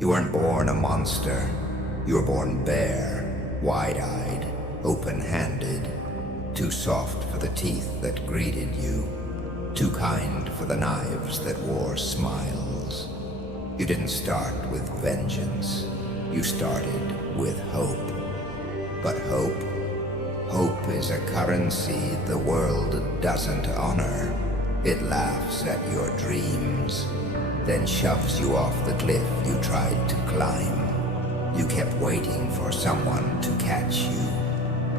You weren't born a monster. You were born bare, wide-eyed, open-handed, too soft for the teeth that greeted you, too kind for the knives that wore smiles. You didn't start with vengeance. You started with hope. But hope is a currency the world doesn't honor. It laughs at your dreams, then shoves you off the cliff you tried to climb. You kept waiting for someone to catch you.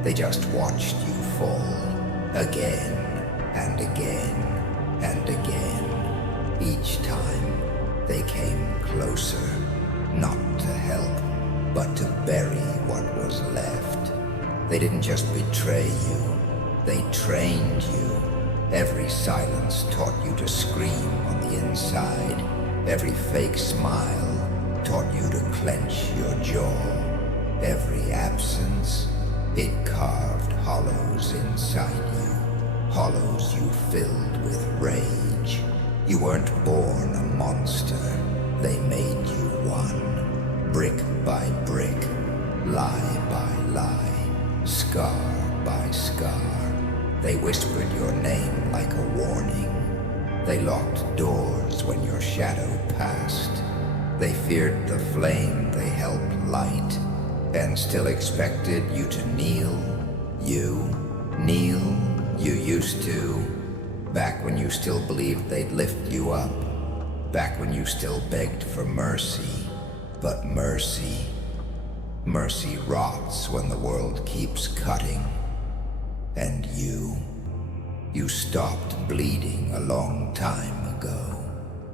They just watched you fall, again and again and again. Each time they came closer, not to help, but to bury what was left. They didn't just betray you, they trained you. Every silence taught you to scream on the inside. Every fake smile taught you to clench your jaw. Every absence, it carved hollows inside you, hollows you filled with rage. You weren't born a monster, they made you one. Brick by brick, lie by lie, scar by scar. They whispered your name like a warning. They locked doors when your shadow passed. They feared the flame they helped light, and still expected you to kneel. You used to, back when you still believed they'd lift you up, back when you still begged for mercy. But mercy rots when the world keeps cutting. And you stopped bleeding a long time ago.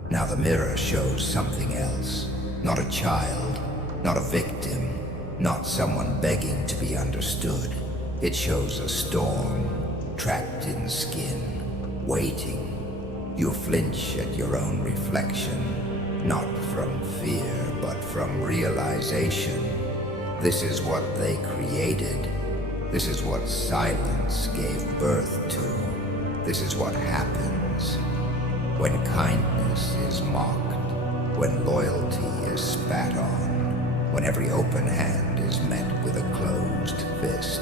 Now the mirror shows something else. Not a child, not a victim, not someone begging to be understood. It shows a storm, trapped in skin, waiting. You flinch at your own reflection, not from fear, but from realization. This is what they created. This is what silence gave birth to. This is what happens when kindness is mocked, when loyalty is spat on, when every open hand is met with a closed fist.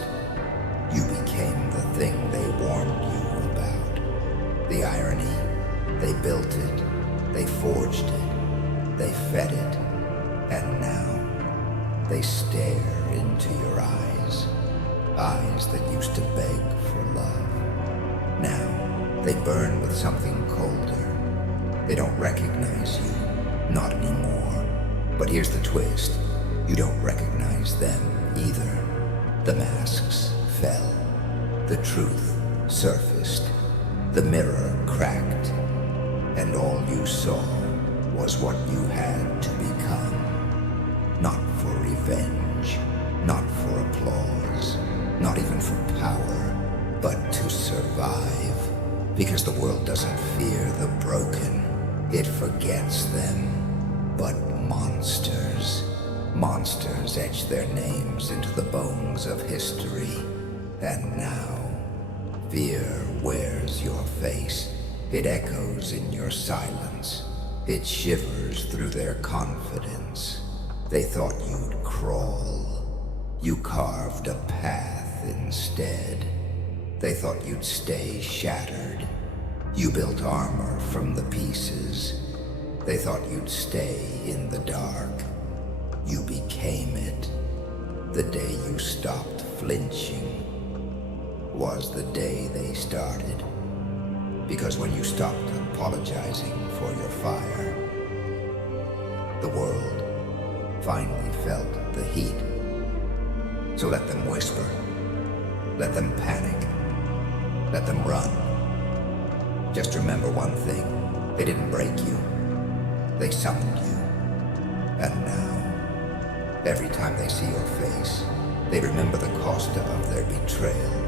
You became the thing they warned you about. The irony, they built it, they forged it, they fed it, and now they stare into your eyes. Eyes that used to beg for love. Now, they burn with something colder. They don't recognize you, not anymore. But here's the twist. You don't recognize them either. The masks fell. The truth surfaced. The mirror cracked. And all you saw was what you had to become. Not for revenge, not for applause, not even for power, but to survive. Because the world doesn't fear the broken, it forgets them. But monsters etch their names into the bones of history. And now, fear wears your face. It echoes in your silence. It shivers through their confidence. They thought you'd crawl. You carved a path instead. They thought you'd stay shattered. You built armor from the pieces. They thought you'd stay in the dark. You became it. The day you stopped flinching was the day they started. Because when you stopped apologizing for your fire, the world finally felt the heat. So let them whisper, let them panic, let them run. Just remember one thing, they didn't break you, they summoned you. And now, every time they see your face, they remember the cost of their betrayal.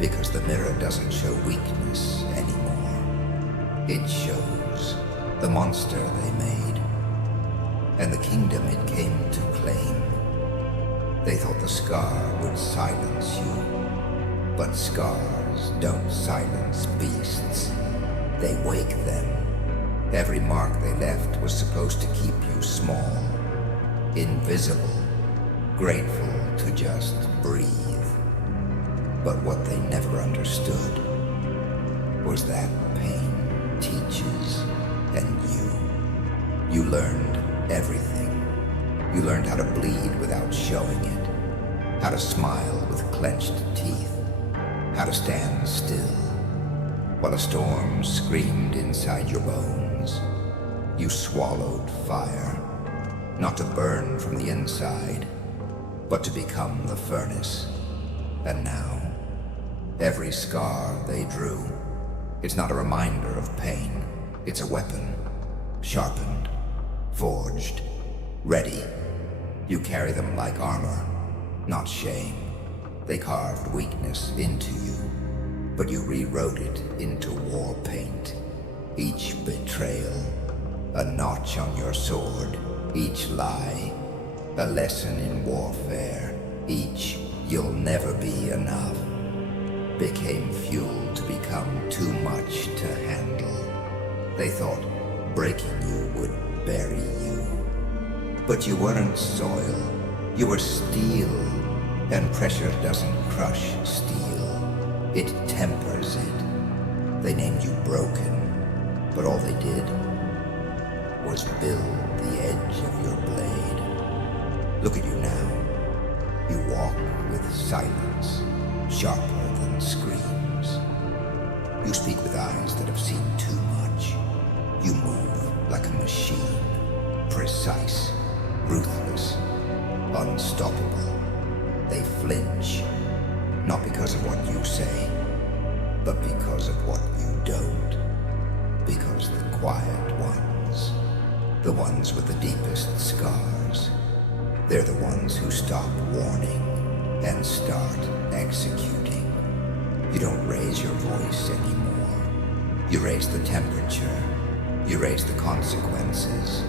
Because the mirror doesn't show weakness anymore. It shows the monster they made, and the kingdom it came to claim. They thought the scar would silence you, but scars don't silence beasts. They wake them. Every mark they left was supposed to keep you small, invisible, grateful to just breathe. But what they never understood was that pain teaches, and you learned everything. You learned how to bleed without showing it, how to smile with clenched teeth, how to stand still while a storm screamed inside your bones. You swallowed fire, not to burn from the inside, but to become the furnace. And now, every scar they drew, it's not a reminder of pain. It's a weapon, sharpened, forged, ready. You carry them like armor, not shame. They carved weakness into you, but you rewrote it into war paint. Each betrayal, a notch on your sword. Each lie, a lesson in warfare. Each "you'll never be enough" became fuel to become too much to handle. They thought breaking you would bury you. But you weren't soil, you were steel, and pressure doesn't crush steel, it tempers it. They named you broken, but all they did was build the edge of your blade. Look at you now. You walk with silence, sharper than screams. You speak with eyes that have seen too much. You move like a machine, precise, ruthless, unstoppable. They flinch, not because of what you say, but because of what you don't. Because the quiet ones, the ones with the deepest scars, they're the ones who stop warning and start executing. You don't raise your voice anymore. You raise the temperature. You raise the consequences.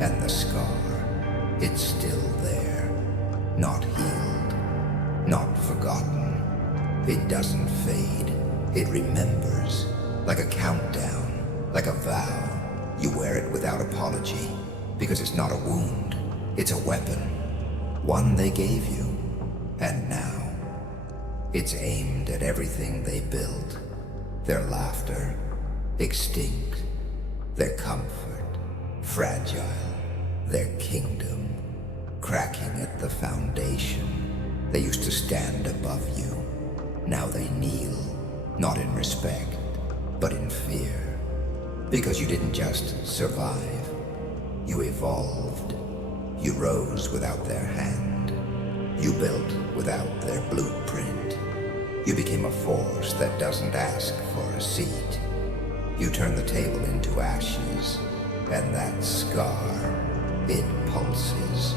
And the scar, it's still there. Not healed. Not forgotten. It doesn't fade. It remembers. Like a countdown. Like a vow. You wear it without apology. Because it's not a wound. It's a weapon. One they gave you. And now, it's aimed at everything they built. Their laughter, extinct. Their comfort, fragile. Their kingdom, cracking at the foundation. They used to stand above you. Now they kneel, not in respect, but in fear. Because you didn't just survive. You evolved. You rose without their hand. You built without their blueprint. You became a force that doesn't ask for a seat. You turned the table into ashes, and that scar, it pulses,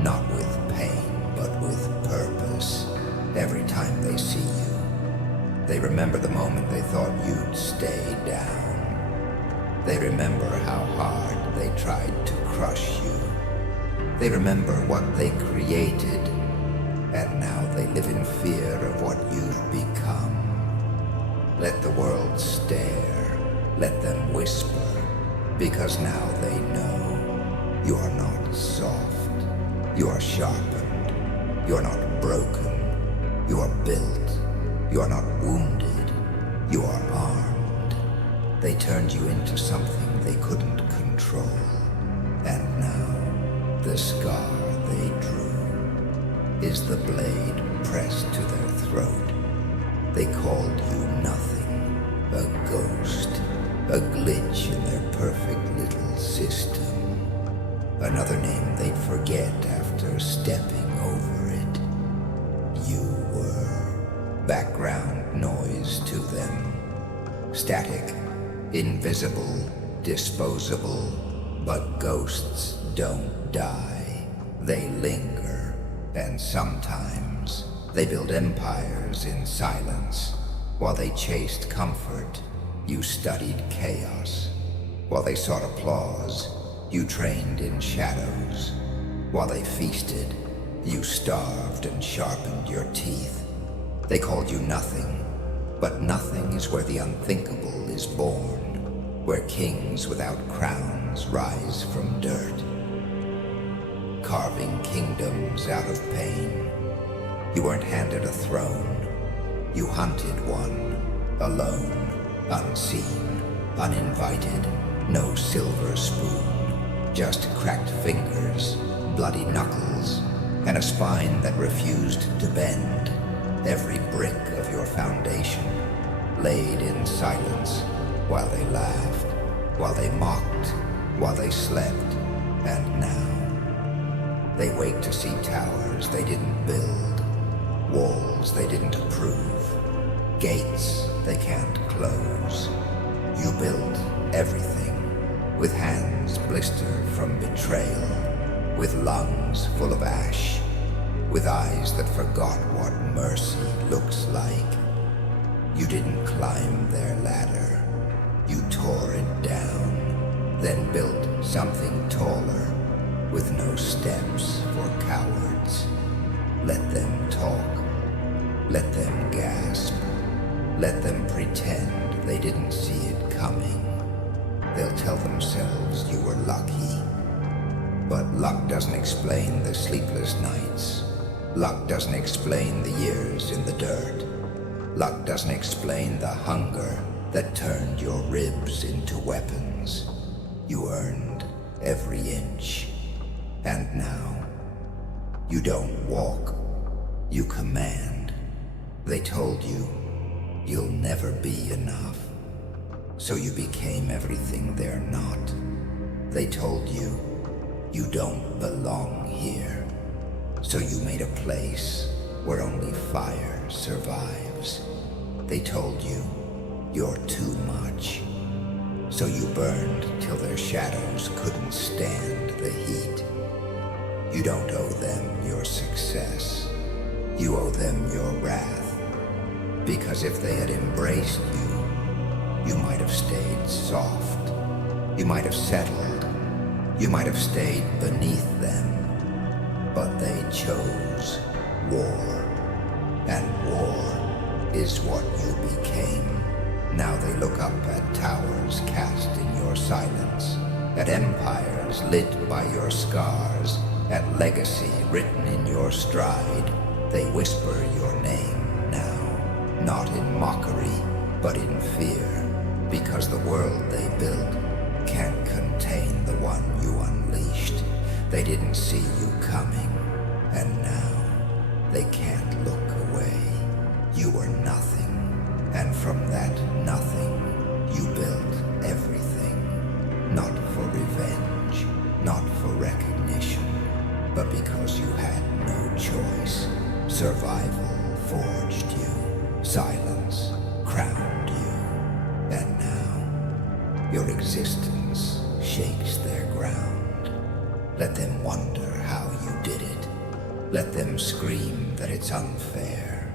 not with pain, but with purpose. Every time they see you, they remember the moment they thought you'd stay down. They remember how hard they tried to crush you. They remember what they created, and now they live in fear of what you've become. Let the world stare, let them whisper, because now they know you are not soft, you are sharpened, you are not broken, you are built, you are not wounded, you are armed. They turned you into something they couldn't control, and now the scar they drew is the blade pressed to their throat. They called you nothing, a ghost, a glitch in their perfect little system. Another name they'd forget after stepping over it. You were background noise to them. Static, invisible, disposable, but ghosts don't die. They linger, and sometimes they build empires in silence. While they chased comfort, you studied chaos. While they sought applause, you trained in shadows. While they feasted, you starved and sharpened your teeth. They called you nothing, but nothing is where the unthinkable is born, where kings without crowns rise from dirt. carving kingdoms out of pain. You weren't handed a throne. You hunted one, alone, unseen, uninvited. No silver spoon, just cracked fingers, bloody knuckles, and a spine that refused to bend. Every brick of your foundation laid in silence while they laughed, while they mocked, while they slept, and now they wake to see towers they didn't build, walls they didn't approve, gates they can't close. You built everything, with hands blistered from betrayal, with lungs full of ash, with eyes that forgot what mercy looks like. You didn't climb their ladder, you tore it down, then built something taller, with no steps for cowards. Let them talk, let them gasp, let them pretend they didn't see it coming. They'll tell themselves you were lucky. But luck doesn't explain the sleepless nights. Luck doesn't explain the years in the dirt. Luck doesn't explain the hunger that turned your ribs into weapons. You earned every inch. And now, you don't walk, you command. They told you, you'll never be enough. So you became everything they're not. They told you, you don't belong here. So you made a place where only fire survives. They told you, you're too much. So you burned till their shadows couldn't stand the heat. You don't owe them your success. You owe them your wrath. Because if they had embraced you, you might have stayed soft. You might have settled. You might have stayed beneath them. But they chose war. And war is what you became. Now they look up at towers cast in your silence, at empires lit by your scars, at legacy written in your stride. They whisper your name now, not in mockery, but in fear. Because the world they built can't contain the one you unleashed. They didn't see you coming, and now they can't look away. You were nothing, and from that nothing, you built everything. Not for revenge, not for recognition, but because you had no choice. Survival forged you, silence crowned you. And now, your existence shakes their ground. Let them wonder how you did it. Let them scream that it's unfair.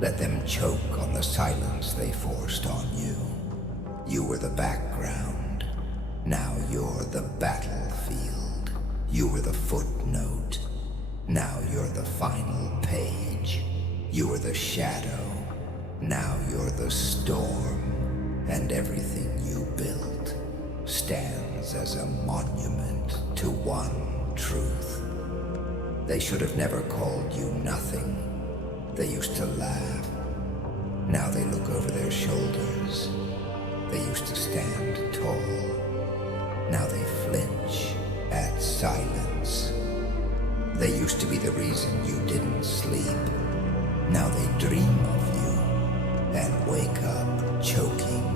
Let them choke on the silence they forced on you. You were the background. Now you're the battlefield. You were the footnote. Now you're the final page. You were the shadow. Now you're the storm. And everything you built stands as a monument to one truth. They should have never called you nothing. They used to laugh. Now they look over their shoulders. They used to stand tall. Now they flinch at silence. They used to be the reason you didn't sleep. Now they dream of you and wake up choking.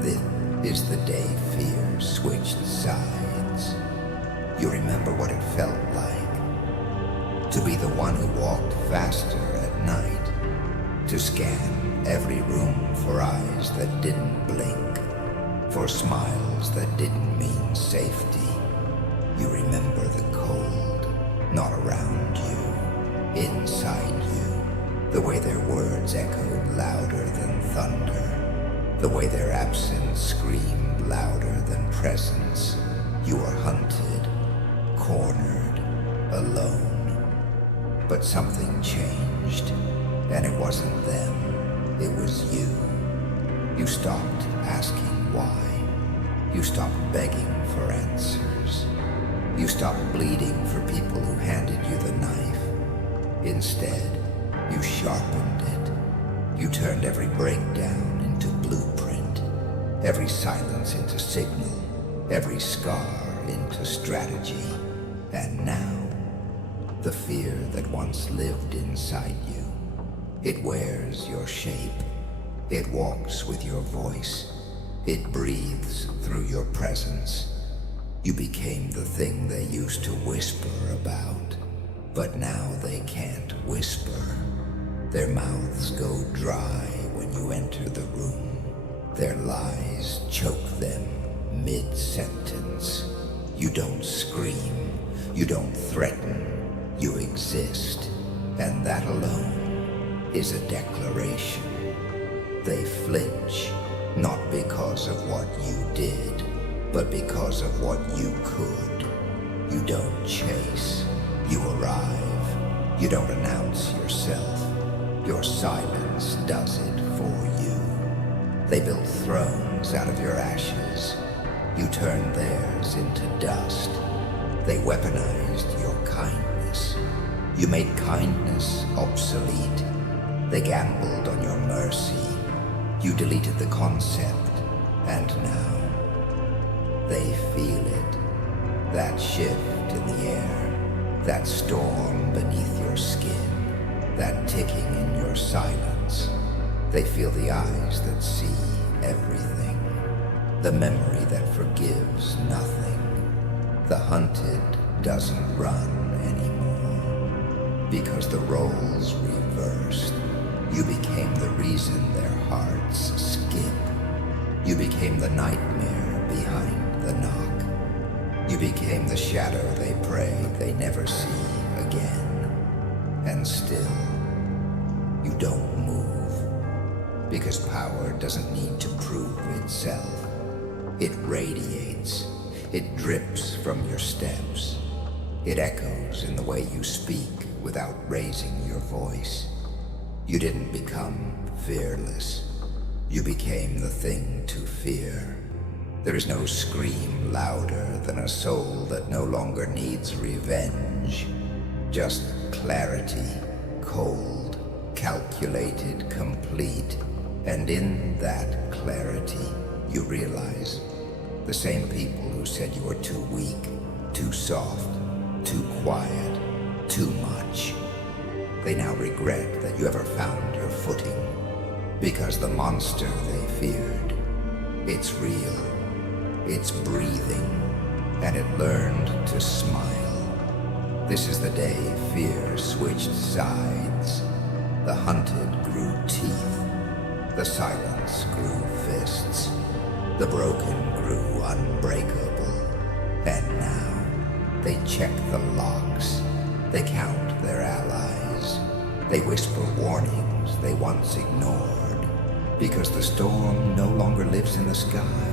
This is the day fear switched sides. You remember what it felt like to be the one who walked faster at night, to scan every room for eyes that didn't blink, for smiles that didn't mean safety. You remember the cold, not around you, inside you, the way their words echoed louder than thunder, the way their absence screamed louder than presence. You were hunted, cornered, alone. But something changed, and it wasn't them, it was you. You stopped asking why. You stopped begging for answers. You stopped bleeding for people who handed you the knife. Instead, you sharpened it. You turned every breakdown into blueprint, every silence into signal, every scar into strategy. And now, the fear that once lived inside you, it wears your shape. It walks with your voice. It breathes through your presence. You became the thing they used to whisper about, but now they can't whisper. Their mouths go dry when you enter the room. Their lies choke them mid-sentence. You don't scream, you don't threaten, you exist, and that alone is a declaration. They flinch, not because of what you did, but because of what you could. You don't chase, you arrive. You don't announce yourself. Your silence does it for you. They built thrones out of your ashes. You turned theirs into dust. They weaponized your kindness. You made kindness obsolete. They gambled on your mercy. You deleted the concept, and now they feel it. That shift in the air, that storm beneath your skin, that ticking in your silence. They feel the eyes that see everything, the memory that forgives nothing. The hunted doesn't run anymore, because the roles reversed. You became the reason their hearts skip. You became the nightmare behind the knock. You became the shadow they pray they never see again. And still, you don't move, because power doesn't need to prove itself. It radiates. It drips from your steps. It echoes in the way you speak without raising your voice. You didn't become fearless. You became the thing to fear. There is no scream louder than a soul that no longer needs revenge. Just clarity, cold, calculated, complete. And in that clarity, you realize the same people who said you were too weak, too soft, too quiet, too much. They now regret that you ever found your footing, because the monster they feared, it's real, it's breathing, and it learned to smile. This is the day fear switched sides. The hunted grew teeth, the silence grew fists, the broken grew unbreakable, and now they check the locks, they count their allies. They whisper warnings they once ignored, because the storm no longer lives in the sky.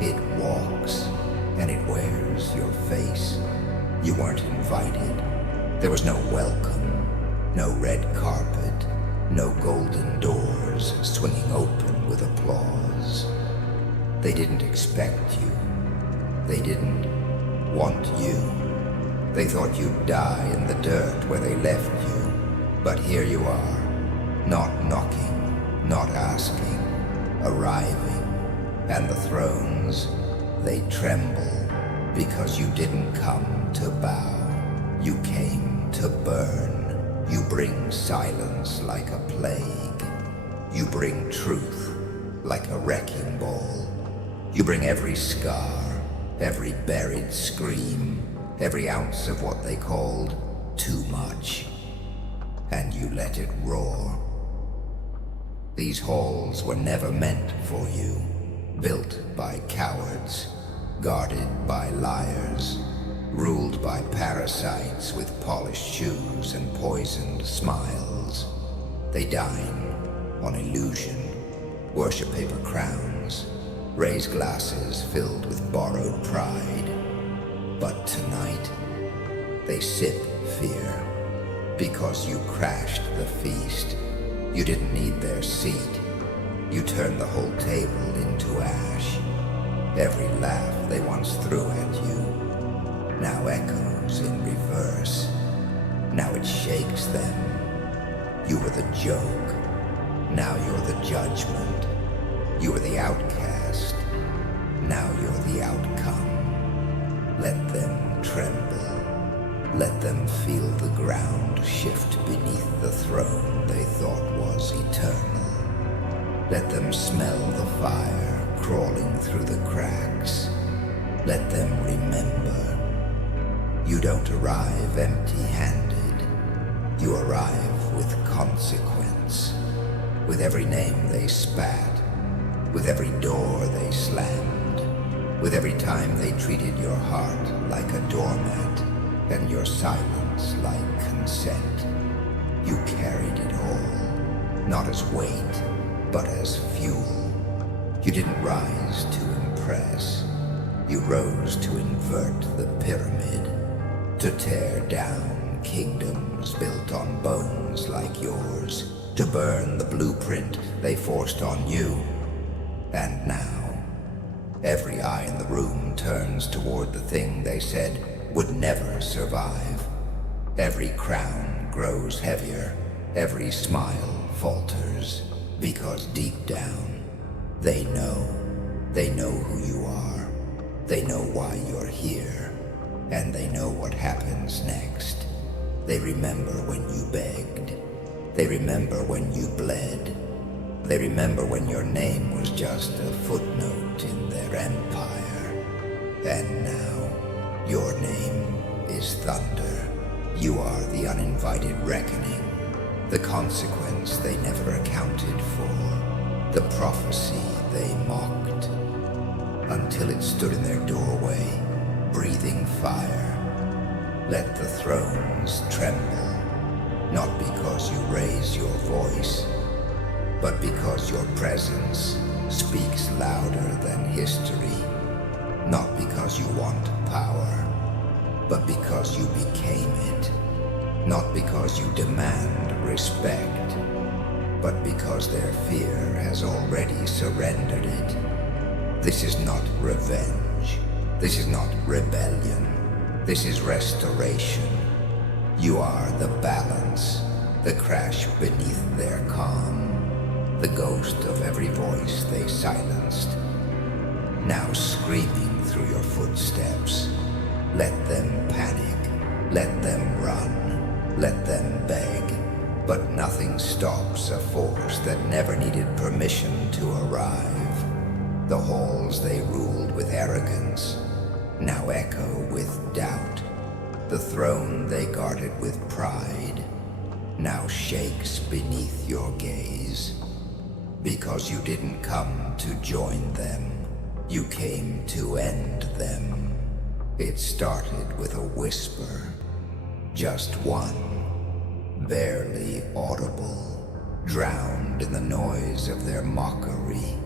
It walks, and it wears your face. You weren't invited. There was no welcome, no red carpet, no golden doors swinging open with applause. They didn't expect you. They didn't want you. They thought you'd die in the dirt where they left you. But here you are, not knocking, not asking, arriving. And the thrones, they tremble, because you didn't come to bow. You came to burn. You bring silence like a plague. You bring truth like a wrecking ball. You bring every scar, every buried scream, every ounce of what they called too much. And you let it roar. These halls were never meant for you, built by cowards, guarded by liars, ruled by parasites with polished shoes and poisoned smiles. They dine on illusion, worship paper crowns, raise glasses filled with borrowed pride. But tonight, they sip fear. Because you crashed the feast. You didn't need their seat. You turned the whole table into ash. Every laugh they once threw at you, now echoes in reverse. Now it shakes them. You were the joke, now you're the judgment. You were the outcast, now you're the outcome. Let them tremble. Let them feel the ground shift beneath the throne they thought was eternal. Let them smell the fire crawling through the cracks. Let them remember. You don't arrive empty-handed. You arrive with consequence. With every name they spat. With every door they slammed. With every time they treated your heart like a doormat and your silence like consent. You carried it all, not as weight, but as fuel. You didn't rise to impress. You rose to invert the pyramid, to tear down kingdoms built on bones like yours, to burn the blueprint they forced on you. And now, every eye in the room turns toward the thing they said would never survive. Every crown grows heavier, every smile falters, because deep down, they know who you are. They know why you're here, and they know what happens next. They remember when you begged. They remember when you bled. They remember when your name was just a footnote in their empire. And now, your name is Thunder. You are the uninvited reckoning, the consequence they never accounted for, the prophecy they mocked, until it stood in their doorway, breathing fire. Let the thrones tremble, not because you raise your voice, but because your presence speaks louder than history. Not because you want power, but because you became it. Not because you demand respect, but because their fear has already surrendered it. This is not revenge. This is not rebellion. This is restoration. You are the balance, the crash beneath their calm, the ghost of every voice they silenced. Now screaming through your footsteps. Let them panic, let them run, let them beg, but nothing stops a force that never needed permission to arrive. The halls they ruled with arrogance now echo with doubt. The throne they guarded with pride now shakes beneath your gaze. Because you didn't come to join them, you came to end them. It started with a whisper, just one, barely audible, drowned in the noise of their mockery,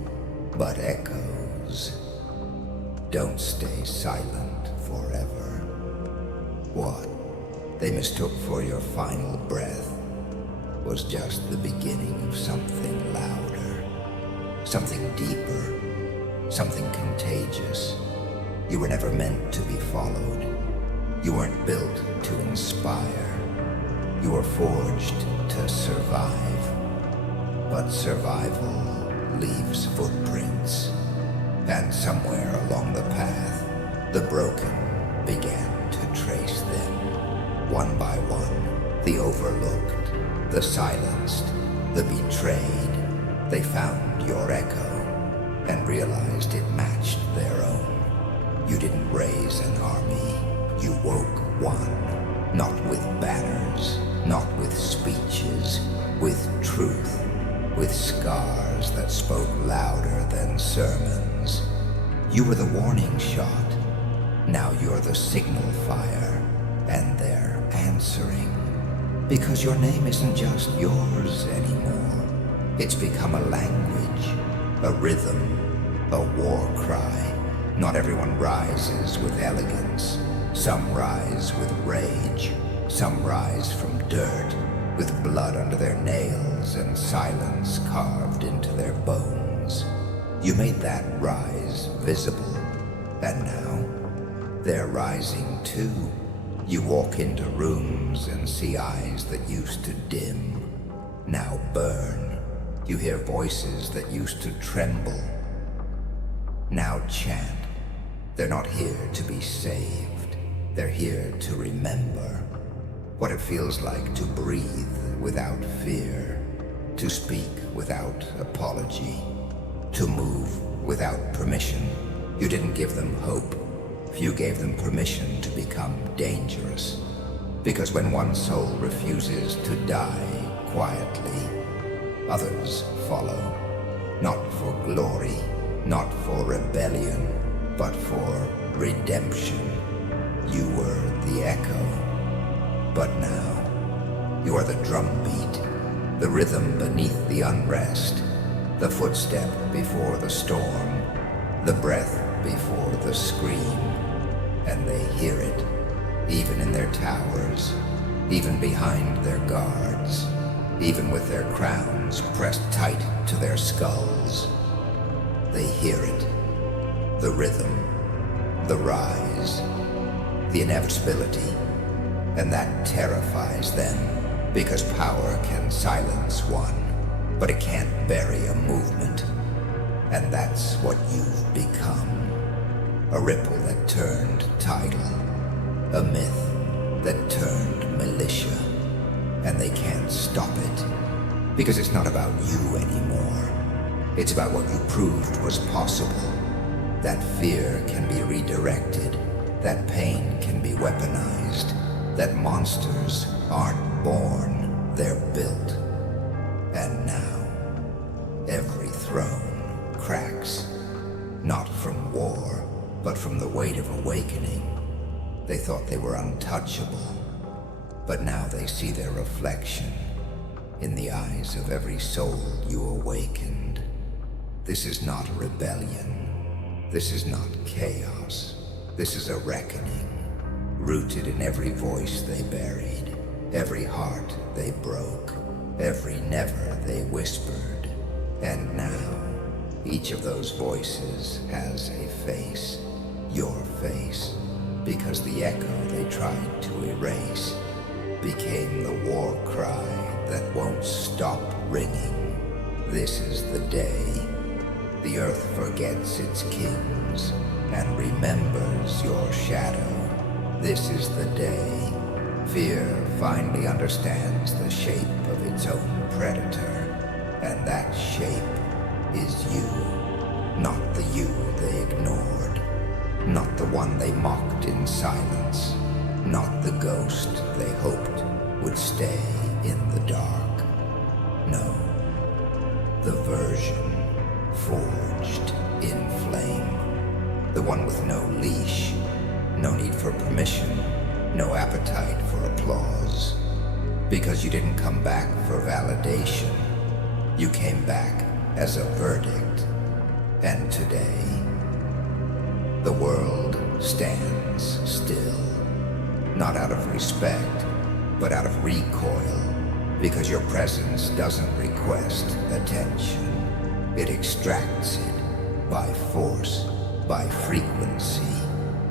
but echoes. Don't stay silent forever. What they mistook for your final breath was just the beginning of something louder, something deeper, something contagious. You were never meant to be followed. You weren't built to inspire. You were forged to survive. But survival leaves footprints. And somewhere along the path, the broken began to trace them. One by one, the overlooked, the silenced, the betrayed. They found your echo and realized it matched their own. You didn't raise an army, you woke one. Not with banners, not with speeches, with truth, with scars that spoke louder than sermons. You were the warning shot, now you're the signal fire, and they're answering. Because your name isn't just yours anymore. It's become a language, a rhythm, a war cry. Not everyone rises with elegance. Some rise with rage. Some rise from dirt, with blood under their nails and silence carved into their bones. You made that rise visible, and now They're rising too. You walk into rooms and see eyes that used to dim, now burn. You hear voices that used to tremble, now chant. They're not here to be saved. They're here to remember what it feels like to breathe without fear, to speak without apology, to move without permission. You didn't give them hope. You gave them permission to become dangerous. Because when one soul refuses to die quietly, others follow. Not for glory, not for rebellion, but for redemption. You were the echo, but now you are the drumbeat, the rhythm beneath the unrest, the footstep before the storm, the breath before the scream. And they hear it, even in their towers, even behind their guards, even with their crowns pressed tight to their skulls. They hear it, the rhythm, the rise, the inevitability, and that terrifies them, because power can silence one, but it can't bury a movement. And that's what you've become. A ripple that turned tidal, a myth that turned militia, and they can't stop it, because it's not about you anymore. It's about what you proved was possible. That fear can be redirected, that pain can be weaponized, that monsters aren't born, they're built. And now, every throne cracks, not from war, but from the weight of awakening. They thought they were untouchable, but now they see their reflection in the eyes of every soul you awakened. This is not rebellion. This is not chaos. This is a reckoning, rooted in every voice they buried, every heart they broke, every never they whispered. And now, each of those voices has a face. Your face, because the echo they tried to erase became the war cry that won't stop ringing. This is the day the earth forgets its kings and remembers your shadow. This is the day fear finally understands the shape of its own predator, and that shape is you, not the you they ignored. Not the one they mocked in silence, not the ghost they hoped would stay in the dark. No, the version forged in flame, the one with no leash, no need for permission, no appetite for applause. Because you didn't come back for validation, you came back as a verdict. And today, the world stands still, not out of respect, but out of recoil, because your presence doesn't request attention. It extracts it by force, by frequency,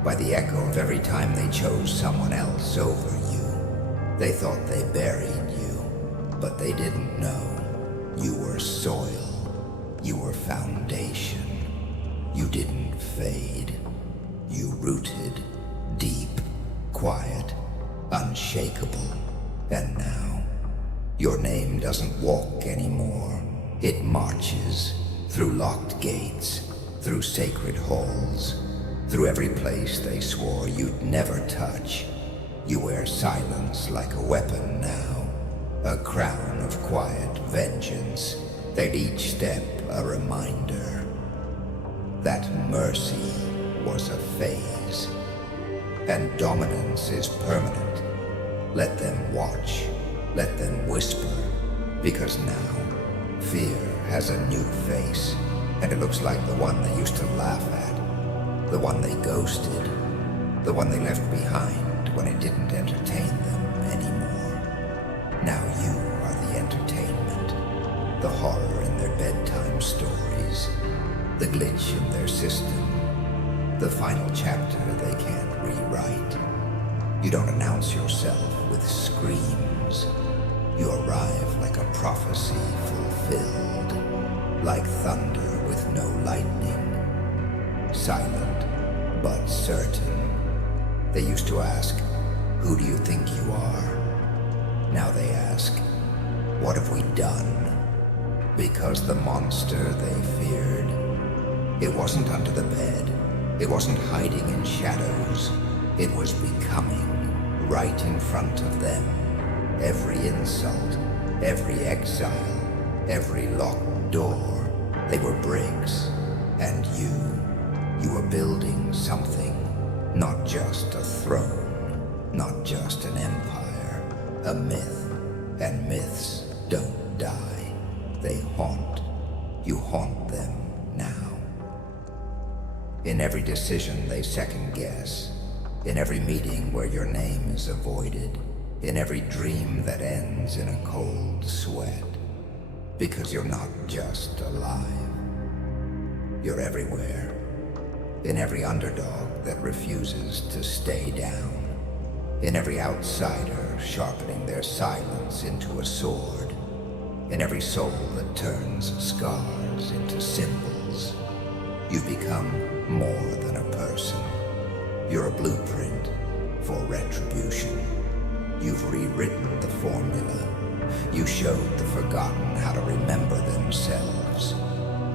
by the echo of every time they chose someone else over you. They thought they buried you, but they didn't know. You were soil, you were foundation. You didn't fade. You rooted deep, quiet, unshakable. And now, your name doesn't walk anymore. It marches through locked gates, through sacred halls, through every place they swore you'd never touch. You wear silence like a weapon now, a crown of quiet vengeance. At each step a reminder that mercy was a phase, and dominance is permanent. Let them watch, let them whisper, because now fear has a new face, and it looks like the one they used to laugh at, the one they ghosted, the one they left behind when it didn't entertain them anymore. Now you are the entertainment, the horror in their bedtime stories, the glitch in their system, The final chapter they can't rewrite. You don't announce yourself with screams. You arrive like a prophecy fulfilled, like thunder with no lightning. Silent, but certain. They used to ask, "Who do you think you are?" Now they ask, "What have we done?" Because the monster they feared, it wasn't under the bed. It wasn't hiding in shadows. It was becoming right in front of them. Every insult, every exile, every locked door, they were bricks. And you were building something, not just a throne, not just an empire, a myth. And myths don't die, they haunt. You haunt them now. In every decision they second guess, in every meeting where your name is avoided, in every dream that ends in a cold sweat. Because you're not just alive, you're everywhere. In every underdog that refuses to stay down, in every outsider sharpening their silence into a sword, in every soul that turns scars into symbols. You've become more than a person. You're a blueprint for retribution. You've rewritten the formula. You showed the forgotten how to remember themselves.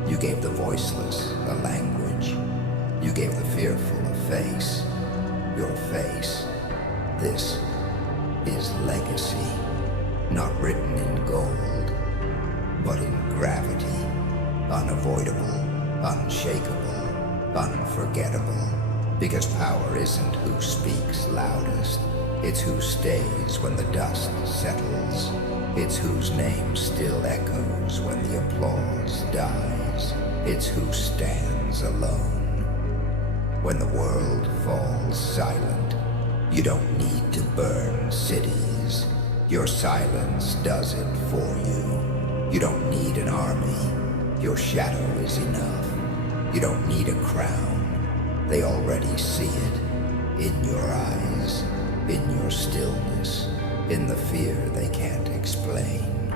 You gave the voiceless a language. You gave the fearful a face. Your face. This is legacy. Not written in gold, but in gravity. Unavoidable, unshakable, unforgettable. Because power isn't who speaks loudest. It's who stays when the dust settles. It's whose name still echoes when the applause dies. It's who stands alone. When the world falls silent, you don't need to burn cities. Your silence does it for you. You don't need an army. Your shadow is enough. You don't need a crown. They already see it. In your eyes, in your stillness, in the fear they can't explain.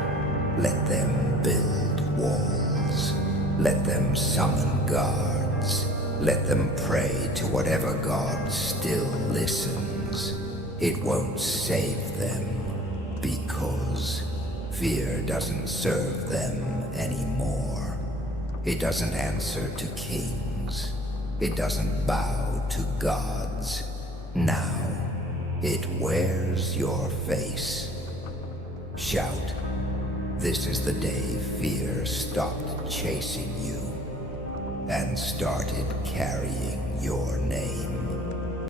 Let them build walls. Let them summon guards. Let them pray to whatever God still listens. It won't save them, because fear doesn't serve them anymore. It doesn't answer to kings. It doesn't bow to gods. Now, it wears your face. Shout, this is the day fear stopped chasing you and started carrying your name.